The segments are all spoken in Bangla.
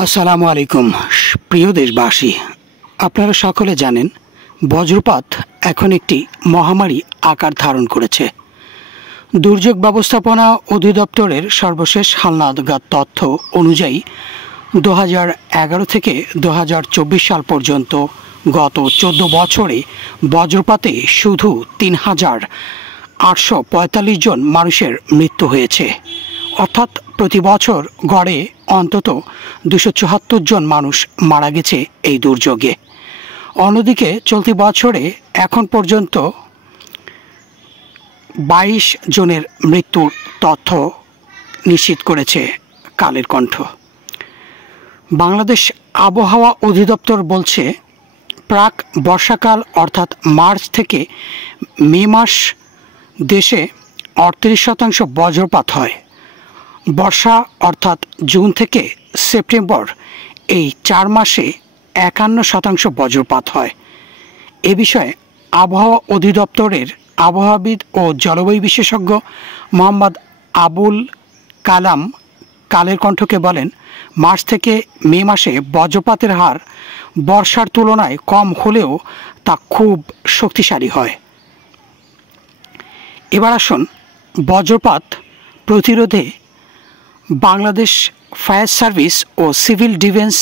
আসসালামু আলাইকুম প্রিয় দেশবাসী, আপনারা সকলে জানেন বজ্রপাত এখন একটি মহামারী আকার ধারণ করেছে। দুর্যোগ ব্যবস্থাপনা অধিদপ্তরের সর্বশেষ হালনাগাদ তথ্য অনুযায়ী 2011 থেকে 2024 সাল পর্যন্ত গত 14 বছরে বজ্রপাতে শুধু 3,845 জন মানুষের মৃত্যু হয়েছে, অর্থাৎ প্রতি বছর গড়ে অন্তত 274 জন মানুষ মারা গেছে এই দুর্যোগে। অন্যদিকে চলতি বছরে এখন পর্যন্ত 22 জনের মৃত্যুর তথ্য নিশ্চিত করেছে কালের কণ্ঠ। বাংলাদেশ আবহাওয়া অধিদপ্তর বলছে, প্রাক বর্ষাকাল অর্থাৎ মার্চ থেকে মে মাস দেশে 38% বজ্রপাত হয়। বর্ষা অর্থাৎ জুন থেকে সেপ্টেম্বর এই 4 মাসে 51% বজ্রপাত হয়। এ বিষয়ে আবহাওয়া অধিদপ্তরের আবহাওয়াবিদ ও জলবায়ু বিশেষজ্ঞ মোহাম্মদ আবুল কালাম কালের কণ্ঠকে বলেন, মার্চ থেকে মে মাসে বজ্রপাতের হার বর্ষার তুলনায় কম হলেও তা খুব শক্তিশালী হয়। এবার আসুন বজ্রপাত প্রতিরোধে বাংলাদেশ ফায়ার সার্ভিস ও সিভিল ডিফেন্স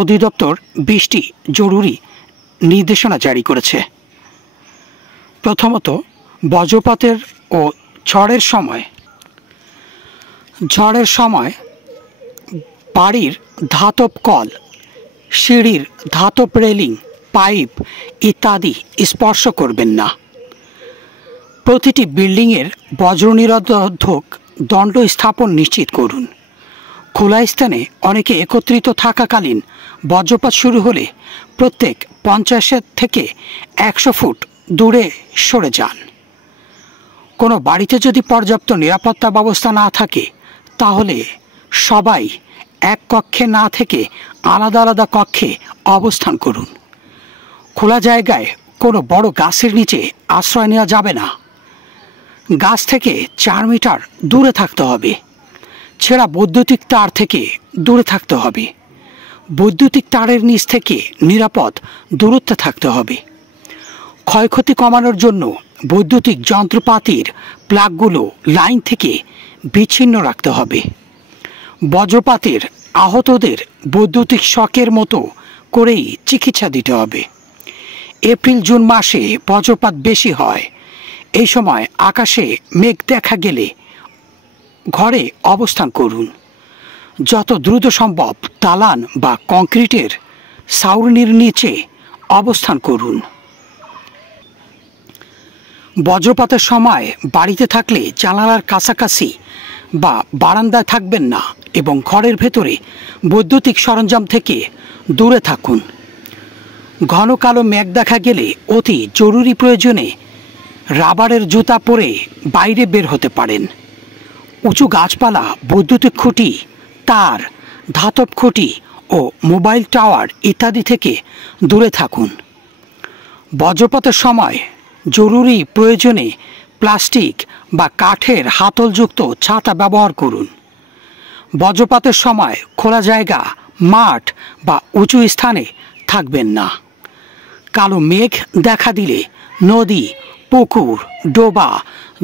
অধিদপ্তর 20টি জরুরি নির্দেশনা জারি করেছে। প্রথমত, বজ্রপাতের ও ঝড়ের সময় বাড়ির ধাতব কল, সিঁড়ির ধাতব রেলিং, পাইপ ইত্যাদি স্পর্শ করবেন না। প্রতিটি বিল্ডিংয়ের বজ্রনিরোধক দণ্ড স্থাপন নিশ্চিত করুন। খোলা স্থানে অনেকে একত্রিত থাকাকালীন বজ্রপাত শুরু হলে প্রত্যেক 50 থেকে 100 ফুট দূরে সরে যান। কোনো বাড়িতে যদি পর্যাপ্ত নিরাপত্তা ব্যবস্থা না থাকে তাহলে সবাই এক কক্ষে না থেকে আলাদা আলাদা কক্ষে অবস্থান করুন। খোলা জায়গায় কোনো বড় গাছের নিচে আশ্রয় নেওয়া যাবে না। গাছ থেকে 4 মিটার দূরে থাকতে হবে। ছেঁড়া বৈদ্যুতিক তার থেকে দূরে থাকতে হবে। বৈদ্যুতিক তারের নিচ থেকে নিরাপদ দূরত্বে থাকতে হবে। ক্ষয়ক্ষতি কমানোর জন্য বৈদ্যুতিক যন্ত্রপাতির প্লাগগুলো লাইন থেকে বিচ্ছিন্ন রাখতে হবে। বজ্রপাতের আহতদের বৈদ্যুতিক শকের মতো করেই চিকিৎসা দিতে হবে। এপ্রিল জুন মাসে বজ্রপাত বেশি হয়। এই সময় আকাশে মেঘ দেখা গেলে ঘরে অবস্থান করুন। যত দ্রুত সম্ভব দালান বা কংক্রিটের ছাউনির নিচে অবস্থান করুন। বজ্রপাতের সময় বাড়িতে থাকলে জানালার কাছাকাছি বা বারান্দায় থাকবেন না এবং ঘরের ভেতরে বৈদ্যুতিক সরঞ্জাম থেকে দূরে থাকুন। ঘন কালো মেঘ দেখা গেলে অতি জরুরি প্রয়োজনে রাবারের জুতা পরে বাইরে বের হতে পারেন। উঁচু গাছপালা, বৈদ্যুতিক খুঁটি, তার, ধাতব খুঁটি ও মোবাইল টাওয়ার ইত্যাদি থেকে দূরে থাকুন। বজ্রপাতের সময় জরুরি প্রয়োজনে প্লাস্টিক বা কাঠের হাতলযুক্ত ছাতা ব্যবহার করুন। বজ্রপাতের সময় খোলা জায়গা, মাঠ বা উঁচু স্থানে থাকবেন না। কালো মেঘ দেখা দিলে নদী, পুকুর, ডোবা,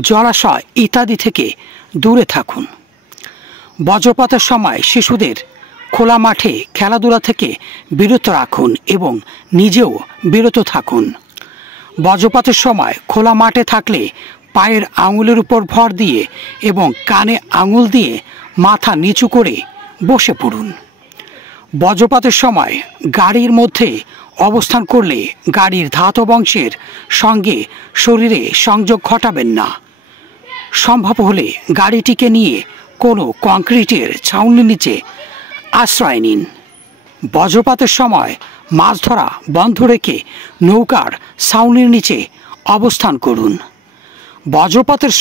জলাশয় ইত্যাদি থেকে দূরে থাকুন। বজ্রপাতের সময় শিশুদের খোলা মাঠে খেলাধুলা থেকে বিরত রাখুন এবং নিজেও বিরত থাকুন। বজ্রপাতের সময় খোলা মাঠে থাকলে পায়ের আঙুলের উপর ভর দিয়ে এবং কানে আঙুল দিয়ে মাথা নিচু করে বসে পড়ুন। বজ্রপাতের সময় গাড়ির মধ্যে অবস্থান করলে গাড়ির ধাতব অংশের সঙ্গে শরীরে সংযোগ ঘটাবেন না। সম্ভব হলে গাড়িটিকে নিয়ে কোনো কংক্রিটের ছাউনির নিচে আশ্রয় নিন। বজ্রপাতের সময় মাছ ধরা বন্ধ রেখে নৌকার ছাউনির নিচে অবস্থান করুন। বজ্রপাতের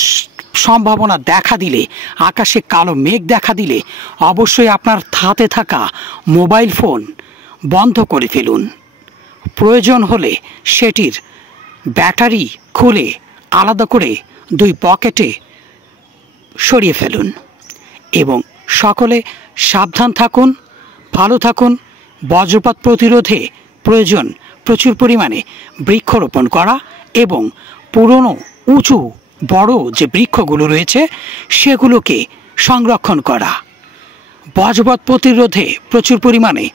সম্ভাবনা দেখা দিলে, আকাশে কালো মেঘ দেখা দিলে অবশ্যই আপনার হাতে থাকা মোবাইল ফোন বন্ধ করে ফেলুন। প্রয়োজন হলে সেটির ব্যাটারি খুলে আলাদা করে 2 পকেটে সরিয়ে ফেলুন এবং সকলে সাবধান থাকুন। ভালো থাকুন। বজ্রপাত প্রতিরোধে প্রয়োজন প্রচুর পরিমাণে বৃক্ষরোপণ করা এবং পুরনো উঁচু বড় যে বৃক্ষগুলো রয়েছে সেগুলোকে সংরক্ষণ করা। বজ্রপাত প্রতিরোধে প্রচুর পরিমাণে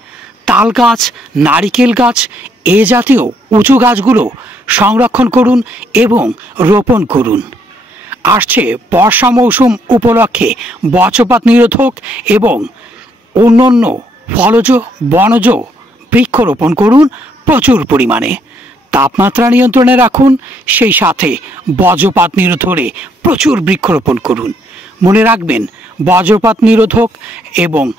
তাল গাছ, নারিকেল গাছ এ জাতীয় উঁচু গাছগুলো সংরক্ষণ করুন এবং রোপণ করুন। আসছে বর্ষা মৌসুম উপলক্ষে বজ্রপাত নিরোধক এবং অন্যান্য ফলজ বনজ বৃক্ষরোপণ করুন প্রচুর পরিমাণে। তাপমাত্রা নিয়ন্ত্রণে রাখুন, সেই সাথে বজ্রপাত নিরোধে প্রচুর বৃক্ষরোপণ করুন। মনে রাখবেন, বজ্রপাত নিরোধক এবং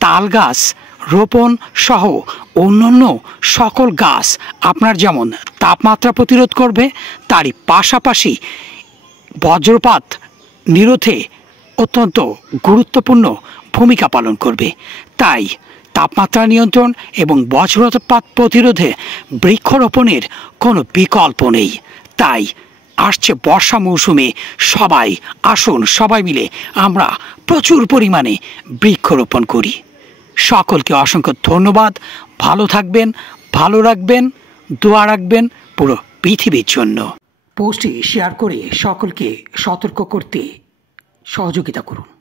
তাল গাছ রোপণ সহ অন্যান্য সকল গাছ আপনার যেমন তাপমাত্রা প্রতিরোধ করবে, তারই পাশাপাশি বজ্রপাত নিরোধে অত্যন্ত গুরুত্বপূর্ণ ভূমিকা পালন করবে। তাই তাপমাত্রা নিয়ন্ত্রণ এবং বজ্রপাত প্রতিরোধে বৃক্ষরোপণের কোনো বিকল্প নেই। তাই আসছে বর্ষা মৌসুমে আসুন সবাই মিলে আমরা প্রচুর পরিমাণে বৃক্ষরোপণ করি। সকলকে অসংখ্য ধন্যবাদ। ভালো থাকবেন, ভালো রাখবেন, দোয়া রাখবেন পুরো পৃথিবীর জন্য। পোস্টটি শেয়ার করে সকলকে সতর্ক করতে সহযোগিতা করুন।